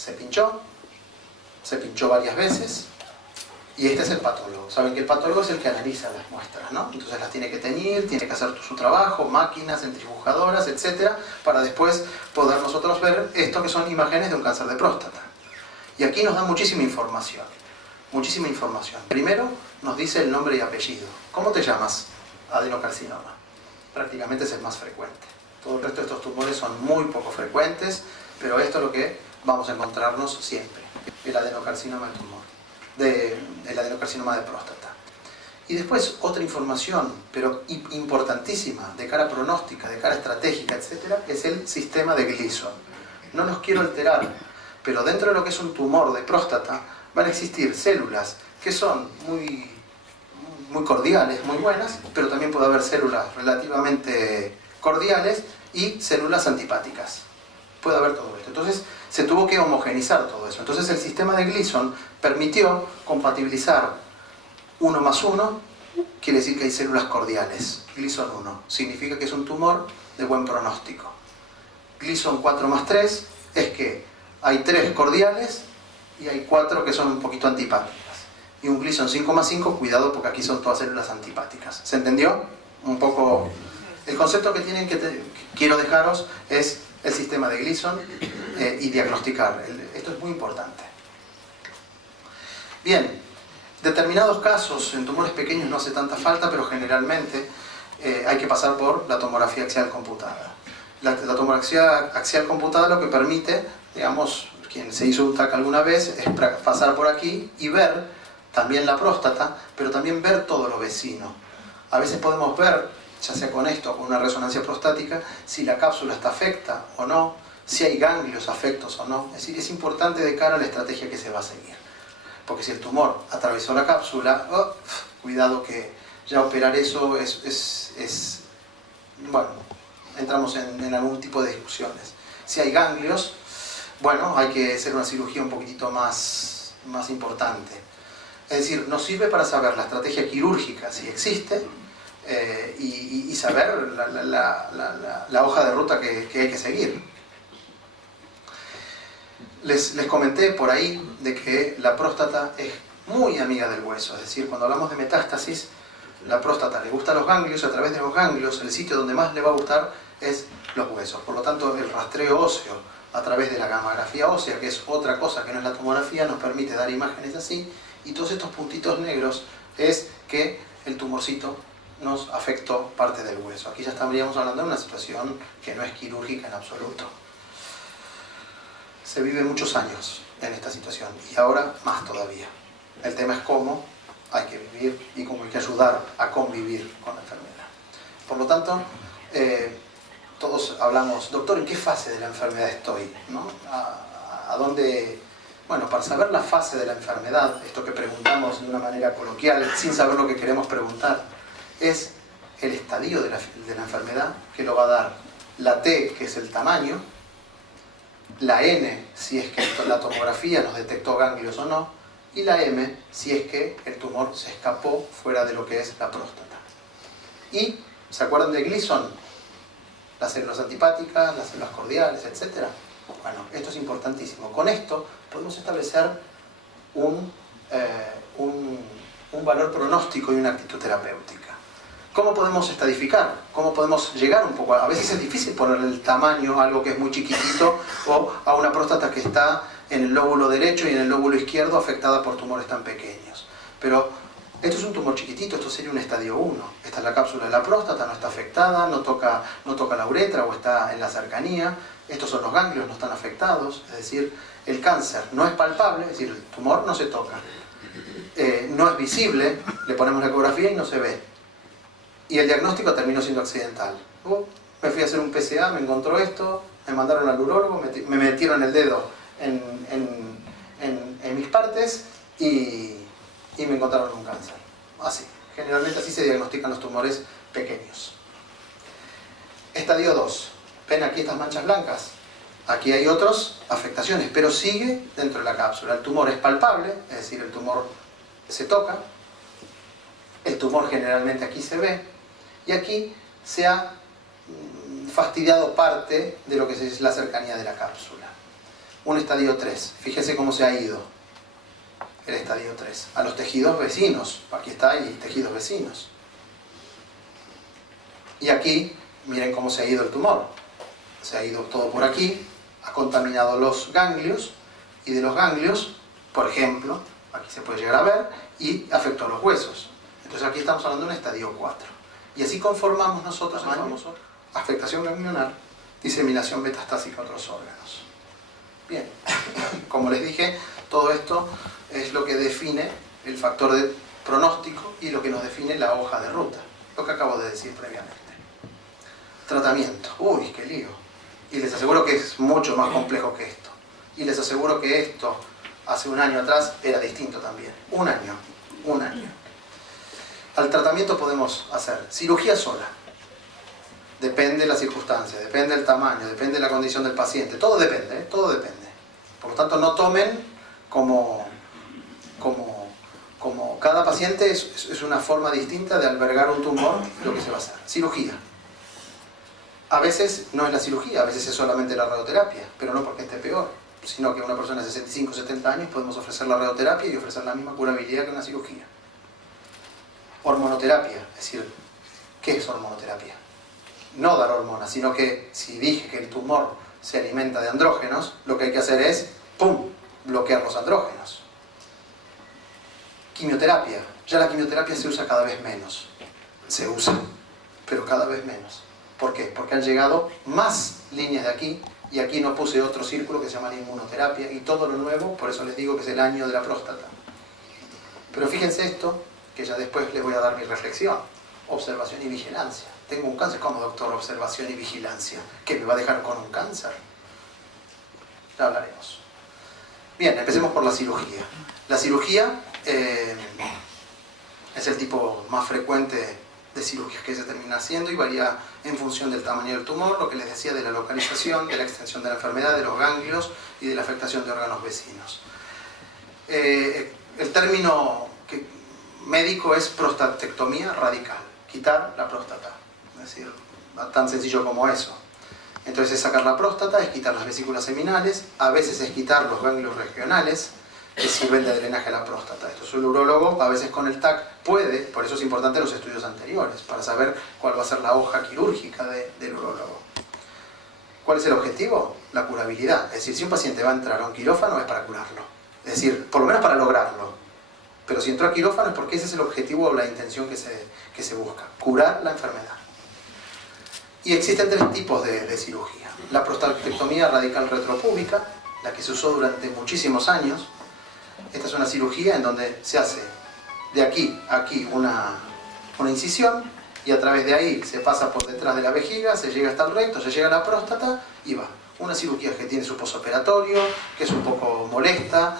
se pinchó varias veces, y este es el patólogo. Saben que el patólogo es el que analiza las muestras, ¿no? Entonces las tiene que teñir, tiene que hacer su trabajo, máquinas, centrifugadoras, etcétera, para después poder nosotros ver esto que son imágenes de un cáncer de próstata. Y aquí nos da muchísima información. Muchísima información. Primero nos dice el nombre y apellido. ¿Cómo te llamas? Adenocarcinoma. Prácticamente es el más frecuente. Todo el resto de estos tumores son muy poco frecuentes, pero esto es lo que vamos a encontrarnos siempre. El adenocarcinoma de tumor. El adenocarcinoma de próstata. Y después otra información, pero importantísima, de cara pronóstica, de cara estratégica, etcétera, es el sistema de Gleason. No los quiero alterar, pero dentro de lo que es un tumor de próstata van a existir células que son muy cordiales, muy buenas, pero también puede haber células relativamente cordiales y células antipáticas. Puede haber todo esto. Entonces se tuvo que homogenizar todo eso. Entonces el sistema de Gleason permitió compatibilizar 1 más 1, quiere decir que hay células cordiales. Gleason 1 significa que es un tumor de buen pronóstico. Gleason 4 más 3 es que hay 3 cordiales y hay 4 que son un poquito antipáticas. Y un Gleason 5 más 5, cuidado porque aquí son todas células antipáticas. ¿Se entendió? Un poco. El concepto que quiero dejaros es el sistema de Gleason y diagnosticar. Esto es muy importante. Bien, determinados casos en tumores pequeños no hace tanta falta, pero generalmente hay que pasar por la tomografía axial computada. La tomografía axial computada lo que permite, digamos, quien se hizo un TAC alguna vez, es pasar por aquí y ver también la próstata, pero también ver todo lo vecino. A veces podemos ver, ya sea con esto o con una resonancia prostática, si la cápsula está afecta o no, si hay ganglios afectos o no. Es decir, es importante de cara a la estrategia que se va a seguir. Porque si el tumor atravesó la cápsula, cuidado que ya operar eso es bueno, entramos en algún tipo de discusiones. Si hay ganglios, bueno, hay que hacer una cirugía un poquitito más importante. Es decir, nos sirve para saber la estrategia quirúrgica, si existe, y saber la hoja de ruta que hay que seguir. Les comenté por ahí de que la próstata es muy amiga del hueso. Es decir, cuando hablamos de metástasis, la próstata le gusta los ganglios, y a través de los ganglios el sitio donde más le va a gustar es los huesos. Por lo tanto, el rastreo óseo a través de la gamografía ósea, que es otra cosa que no es la tomografía, nos permite dar imágenes así, y todos estos puntitos negros es que el tumorcito nos afectó parte del hueso. Aquí ya estaríamos hablando de una situación que no es quirúrgica en absoluto. Se vive muchos años en esta situación, y ahora más todavía. El tema es cómo hay que vivir y cómo hay que ayudar a convivir con la enfermedad. Por lo tanto, todos hablamos, doctor, ¿en qué fase de la enfermedad estoy? ¿No? ¿A dónde? Bueno, para saber la fase de la enfermedad, esto que preguntamos de una manera coloquial, sin saber lo que queremos preguntar, es el estadio de la enfermedad, que lo va a dar la T, que es el tamaño, la N, si es que la tomografía nos detectó ganglios o no, y la M, si es que el tumor se escapó fuera de lo que es la próstata. Y, ¿se acuerdan de Gleason? Las células antipáticas, las células cordiales, etc. Bueno, esto es importantísimo. Con esto podemos establecer un valor pronóstico y una actitud terapéutica. ¿Cómo podemos estadificar? ¿Cómo podemos llegar un poco? A veces es difícil ponerle el tamaño a algo que es muy chiquitito o a una próstata que está en el lóbulo derecho y en el lóbulo izquierdo afectada por tumores tan pequeños. Pero esto es un tumor chiquitito, esto sería un estadio 1. Esta es la cápsula de la próstata, no está afectada, no toca la uretra o está en la cercanía. Estos son los ganglios, no están afectados. Es decir, el cáncer no es palpable, es decir, el tumor no se toca. No es visible, le ponemos la ecografía y no se ve. Y el diagnóstico terminó siendo accidental. Me fui a hacer un PSA, me encontró esto, me mandaron al urólogo, me metieron el dedo en mis partes y me encontraron un cáncer. Así. Generalmente así se diagnostican los tumores pequeños. Estadio 2. ¿Ven aquí estas manchas blancas? Aquí hay otras afectaciones, pero sigue dentro de la cápsula. El tumor es palpable, es decir, el tumor se toca. El tumor generalmente aquí se ve. Y aquí se ha fastidiado parte de lo que es la cercanía de la cápsula. un estadio 3. Fíjense cómo se ha ido el estadio 3. A los tejidos vecinos. Aquí está, hay tejidos vecinos. Y aquí, miren cómo se ha ido el tumor. Se ha ido todo por aquí, ha contaminado los ganglios, y de los ganglios, por ejemplo, aquí se puede llegar a ver, y afectó a los huesos. Entonces aquí estamos hablando de un estadio 4. Y así conformamos nosotros el famoso afectación ganglionar, diseminación metastásica a otros órganos. Bien, como les dije, todo esto es lo que define el factor de pronóstico y lo que nos define la hoja de ruta, lo que acabo de decir previamente. Tratamiento. Uy, qué lío. Y les aseguro que es mucho más complejo que esto. Y les aseguro que esto, hace un año atrás, era distinto también. Un año. Al tratamiento podemos hacer cirugía sola. Depende de la circunstancia, depende del tamaño, depende de la condición del paciente. Todo depende, ¿eh? Todo depende. Por lo tanto, no tomen como cada paciente es una forma distinta de albergar un tumor, lo que se va a hacer. Cirugía. A veces no es la cirugía, a veces es solamente la radioterapia, pero no porque esté peor, sino que a una persona de 65 o 70 años podemos ofrecer la radioterapia y ofrecer la misma curabilidad que una cirugía. Hormonoterapia, es decir, ¿qué es hormonoterapia? No dar hormonas, sino que si dije que el tumor se alimenta de andrógenos, lo que hay que hacer es, ¡pum!, bloquear los andrógenos. Quimioterapia, ya la quimioterapia se usa cada vez menos. Se usa, pero cada vez menos. ¿Por qué? Porque han llegado más líneas de aquí, y aquí no puse otro círculo que se llama la inmunoterapia, y todo lo nuevo, por eso les digo que es el año de la próstata. Pero fíjense esto, que ya después les voy a dar mi reflexión. Observación y vigilancia. Tengo un cáncer, ¿cómo, doctor? Observación y vigilancia. ¿Qué, me va a dejar con un cáncer? Ya hablaremos. Bien, empecemos por la cirugía. La cirugía es el tipo más frecuente de cirugías que se termina haciendo y varía en función del tamaño del tumor, lo que les decía de la localización, de la extensión de la enfermedad, de los ganglios y de la afectación de órganos vecinos. El término médico es prostatectomía radical, quitar la próstata, es decir, tan sencillo como eso. Entonces es sacar la próstata, es quitar las vesículas seminales, a veces es quitar los ganglios regionales que sirven de drenaje a la próstata. Esto es un urólogo, a veces con el TAC puede, por eso es importante los estudios anteriores, para saber cuál va a ser la hoja quirúrgica del urólogo. ¿Cuál es el objetivo? La curabilidad. Es decir, si un paciente va a entrar a un quirófano es para curarlo. Es decir, por lo menos para lograrlo. Pero si entró a quirófano es porque ese es el objetivo o la intención que se busca. Curar la enfermedad. Y existen tres tipos de cirugía. La prostatectomía radical retropúbica, la que se usó durante muchísimos años. Esta es una cirugía en donde se hace de aquí a aquí una incisión y a través de ahí se pasa por detrás de la vejiga, se llega hasta el recto, se llega a la próstata y va. Una cirugía que tiene su posoperatorio, que es un poco molesta,